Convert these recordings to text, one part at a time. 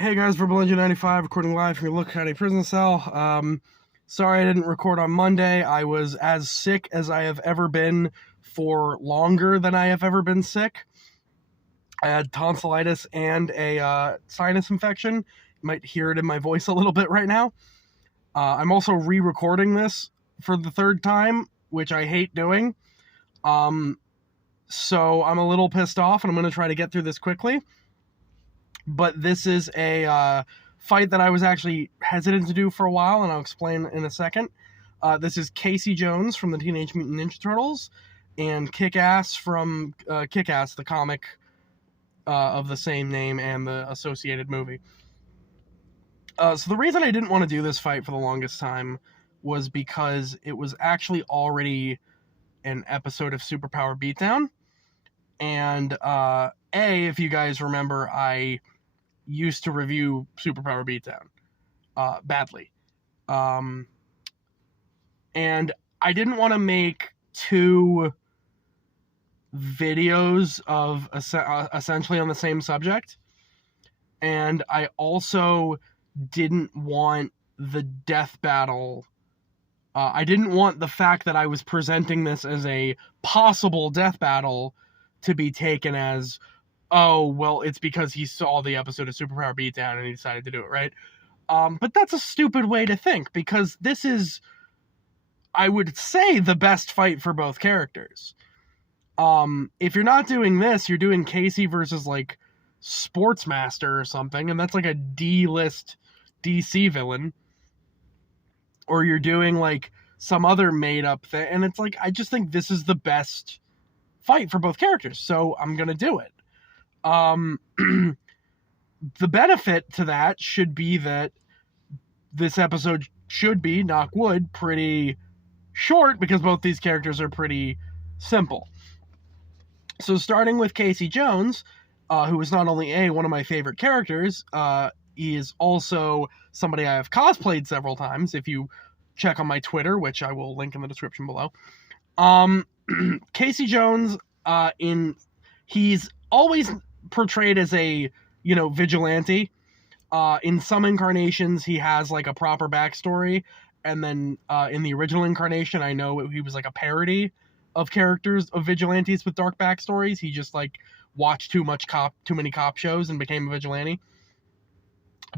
Hey guys, Verbal95 recording live from your local county prison cell. Sorry I didn't record on Monday. I was as sick as I have ever been for longer than I have ever been sick. I had tonsillitis and a sinus infection. You might hear it in my voice a little bit right now. I'm also re-recording this for the third time, which I hate doing. So I'm a little pissed off, and I'm going to try to get through this quickly. But this is a fight that I was actually hesitant to do for a while, and I'll explain in a second. This is Casey Jones from the Teenage Mutant Ninja Turtles, and Kick-Ass from Kick-Ass, the comic of the same name and the associated movie. So the reason I didn't want to do this fight for the longest time was because it was actually already an episode of Superpower Beatdown. And if you guys remember, I used to review Superpower Beatdown badly. And I didn't want to make two videos of essentially on the same subject. And I also didn't want the death battle. I didn't want the fact that I was presenting this as a possible death battle to be taken as, oh, well, it's because he saw the episode of Superpower Beatdown and he decided to do it, right? But that's a stupid way to think, because this is, I would say, the best fight for both characters. If you're not doing this, you're doing Casey versus, like, Sportsmaster or something, and that's like a D-list DC villain. Or you're doing, like, some other made-up thing, and it's like, I just think this is the best fight for both characters, so I'm gonna do it. The benefit to that should be that this episode should be, knock wood, pretty short, because both these characters are pretty simple. So starting with Casey Jones, who is not only one of my favorite characters, he is also somebody I have cosplayed several times. If you check on my Twitter, which I will link in the description below. Casey Jones, he's always portrayed as a, vigilante. In some incarnations, he has, like, a proper backstory. And then in the original incarnation, I know he was, like, a parody of characters of vigilantes with dark backstories. He just, like, watched too many cop shows and became a vigilante.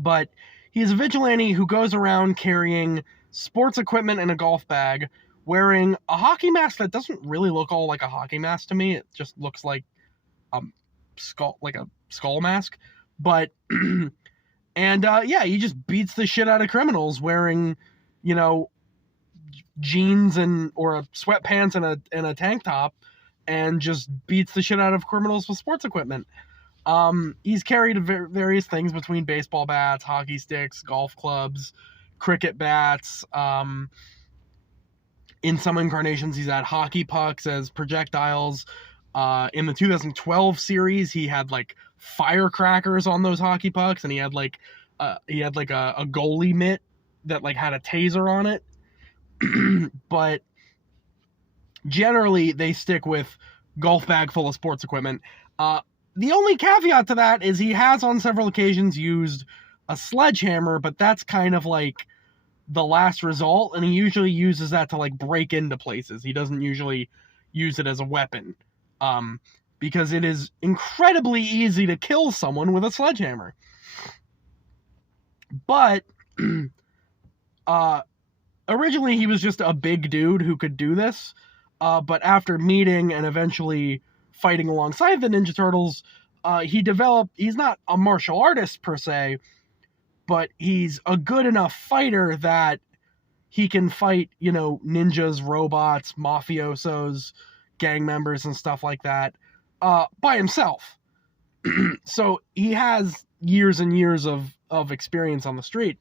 But he's a vigilante who goes around carrying sports equipment in a golf bag, wearing a hockey mask that doesn't really look all like a hockey mask to me. It just looks like a skull mask. But he just beats the shit out of criminals wearing, jeans or sweatpants and a tank top, and just beats the shit out of criminals with sports equipment. He's carried various things between baseball bats, hockey sticks, golf clubs, cricket bats. In some incarnations, he's had hockey pucks as projectiles. In the 2012 series, he had, like, firecrackers on those hockey pucks, and he had a goalie mitt that, like, had a taser on it. But generally, they stick with golf bag full of sports equipment. The only caveat to that is he has on several occasions used a sledgehammer, but that's kind of like the last result, and he usually uses that to, like, break into places. He doesn't usually use it as a weapon, because it is incredibly easy to kill someone with a sledgehammer. But originally he was just a big dude who could do this, but after meeting and eventually fighting alongside the Ninja Turtles, he's not a martial artist per se, but he's a good enough fighter that he can fight, ninjas, robots, mafiosos, gang members, and stuff like that, by himself. So he has years and years of experience on the street.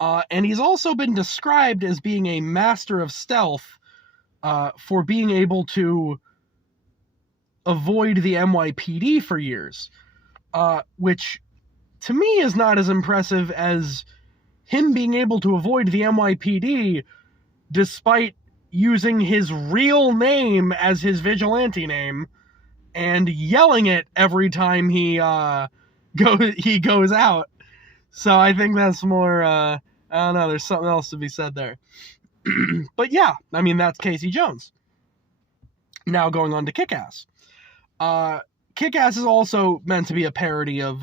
And he's also been described as being a master of stealth, for being able to avoid the NYPD for years, which to me is not as impressive as him being able to avoid the NYPD despite using his real name as his vigilante name and yelling it every time he he goes out. So I think that's more, I don't know, there's something else to be said there. But yeah, I mean, that's Casey Jones. Now going on to Kick-Ass. Kick-Ass is also meant to be a parody of,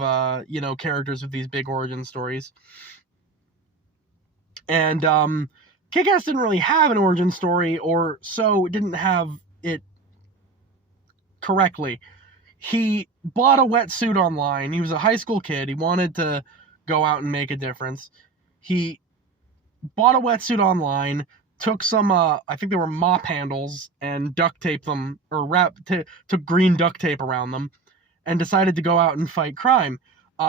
characters with these big origin stories. And Kick-Ass didn't really have an origin story, or so didn't have it correctly. He bought a wetsuit online. He was a high school kid. He wanted to go out and make a difference. He bought a wetsuit online, took some, I think they were mop handles, and duct taped them, or took green duct tape around them, and decided to go out and fight crime.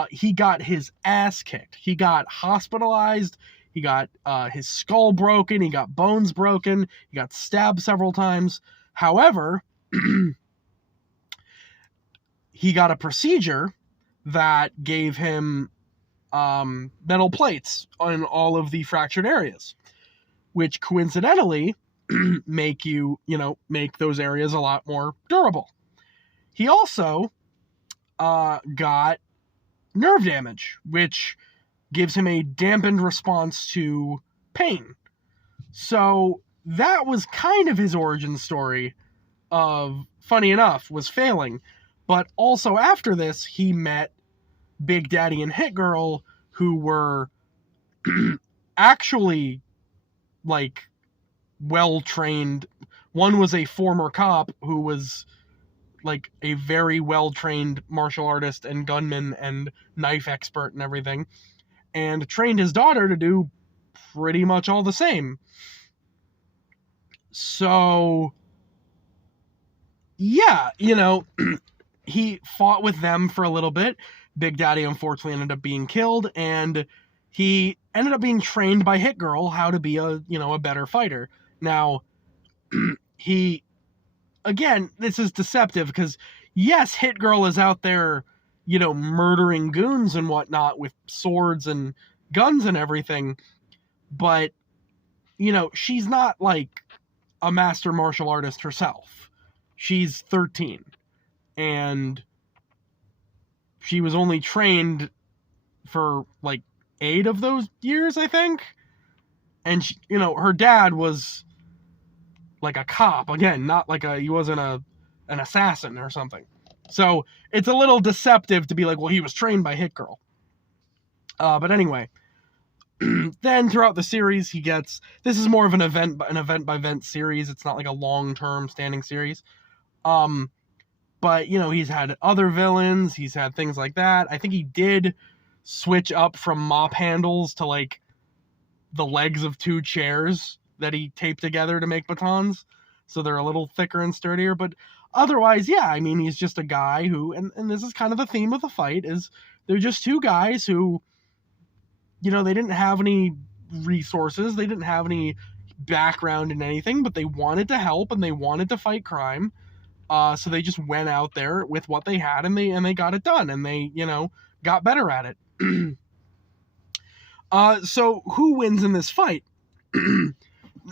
He got his ass kicked. He got hospitalized. He got his skull broken. He got bones broken. He got stabbed several times. However, he got a procedure that gave him metal plates on all of the fractured areas, which coincidentally make those areas a lot more durable. He also got nerve damage, which gives him a dampened response to pain. So that was kind of his origin story of, funny enough, was failing. But also after this, he met Big Daddy and Hit Girl, who were actually, like, well-trained. One was a former cop who was, like, a very well-trained martial artist and gunman and knife expert and everything, and trained his daughter to do pretty much all the same. So, yeah, he fought with them for a little bit. Big Daddy unfortunately ended up being killed, and he ended up being trained by Hit Girl how to be a better fighter. Now, again, this is deceptive because, yes, Hit Girl is out there, murdering goons and whatnot with swords and guns and everything, but, she's not, like, a master martial artist herself. She's 13, and she was only trained for, like, 8 of those years, I think, and, her dad was like a cop, again, not like he wasn't an assassin or something. So it's a little deceptive to be like, well, he was trained by Hit Girl. But anyway, then throughout the series, this is more of an event by event series. It's not like a long-term standing series. But, he's had other villains. He's had things like that. I think he did switch up from mop handles to, like, the legs of 2 chairs that he taped together to make batons, so they're a little thicker and sturdier. But otherwise, yeah, I mean, he's just a guy who, and this is kind of the theme of the fight, is they're just 2 guys who, they didn't have any resources, they didn't have any background in anything, but they wanted to help and they wanted to fight crime. So they just went out there with what they had, and they got it done, and they, got better at it. So who wins in this fight?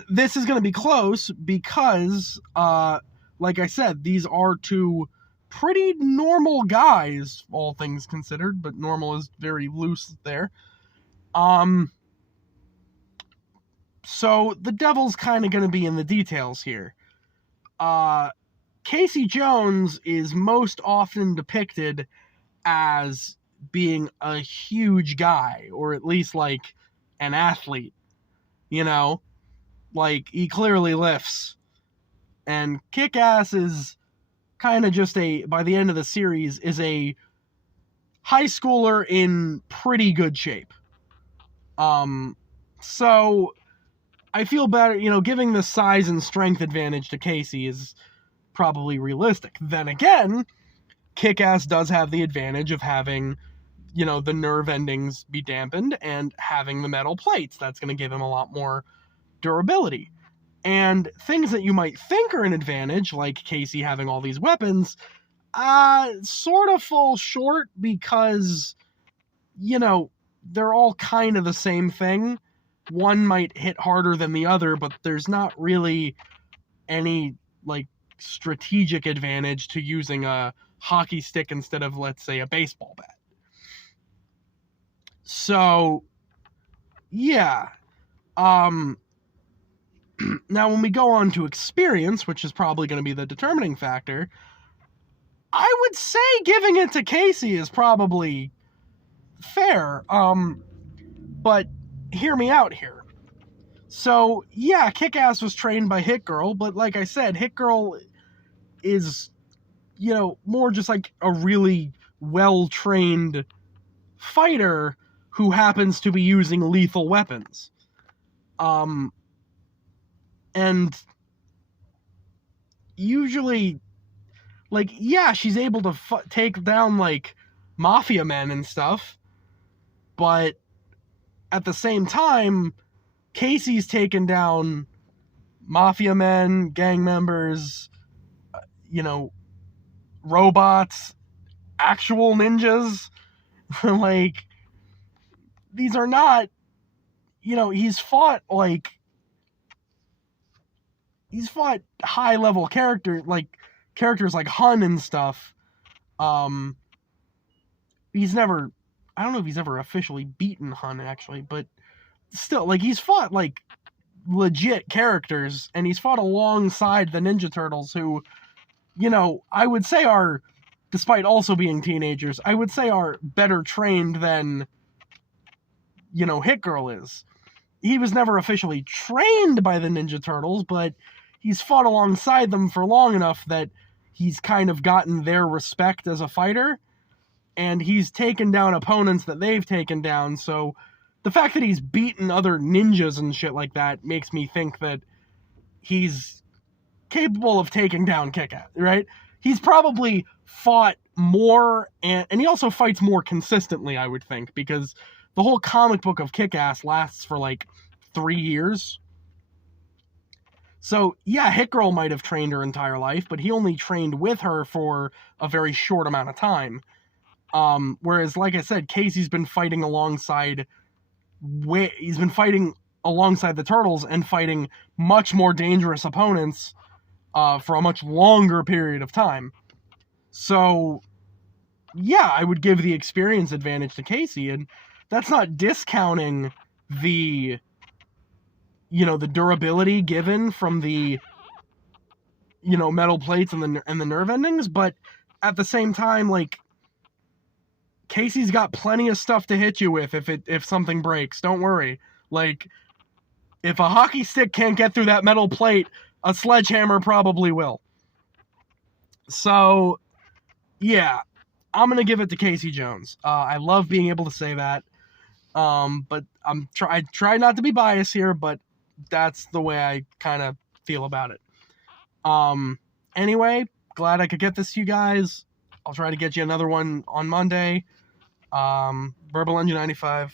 This is going to be close because, like I said, these are 2 pretty normal guys, all things considered, but normal is very loose there. So the devil's kind of going to be in the details here. Casey Jones is most often depicted as being a huge guy, or at least, like, an athlete, like, he clearly lifts. And Kick-Ass is kind of just by the end of the series, is a high schooler in pretty good shape. So I feel better, giving the size and strength advantage to Casey is probably realistic. Then again, Kick-Ass does have the advantage of having, the nerve endings be dampened and having the metal plates. That's going to give him a lot more durability. And things that you might think are an advantage, like Casey having all these weapons, sort of fall short because, they're all kind of the same thing. One might hit harder than the other, but there's not really any, like, strategic advantage to using a hockey stick instead of, let's say, a baseball bat. So, yeah. Now, when we go on to experience, which is probably going to be the determining factor, I would say giving it to Casey is probably fair. But hear me out here. So, yeah, Kick-Ass was trained by Hit Girl, but like I said, Hit Girl is, more just like a really well-trained fighter who happens to be using lethal weapons. And usually, like, yeah, she's able to take down, like, mafia men and stuff, but at the same time, Casey's taken down mafia men, gang members, robots, actual ninjas. Like, these are not, he's fought high level characters like Hun and stuff. He's never, I don't know if he's ever officially beaten Hun actually, but still, like, he's fought like legit characters, and he's fought alongside the Ninja Turtles, who, I would say are, despite also being teenagers, I would say are better trained than, Hit Girl is. He was never officially trained by the Ninja Turtles, but he's fought alongside them for long enough that he's kind of gotten their respect as a fighter, and he's taken down opponents that they've taken down, so the fact that he's beaten other ninjas and shit like that makes me think that he's capable of taking down Kick-Ass, right? He's probably fought more, and he also fights more consistently, I would think, because the whole comic book of Kick-Ass lasts for like 3 years. So, yeah, Hit Girl might have trained her entire life, but he only trained with her for a very short amount of time. Whereas, like I said, Casey's been fighting alongside the Turtles and fighting much more dangerous opponents for a much longer period of time. So, yeah, I would give the experience advantage to Casey, and that's not discounting the durability given from the metal plates and the nerve endings, but at the same time, like, Casey's got plenty of stuff to hit you with if something breaks. Don't worry. Like, if a hockey stick can't get through that metal plate, a sledgehammer probably will. So, yeah, I'm gonna give it to Casey Jones. I love being able to say that. But I try not to be biased here, but that's the way I kind of feel about it. Anyway, glad I could get this to you guys. I'll try to get you another one on Monday. Verbal Engine 95.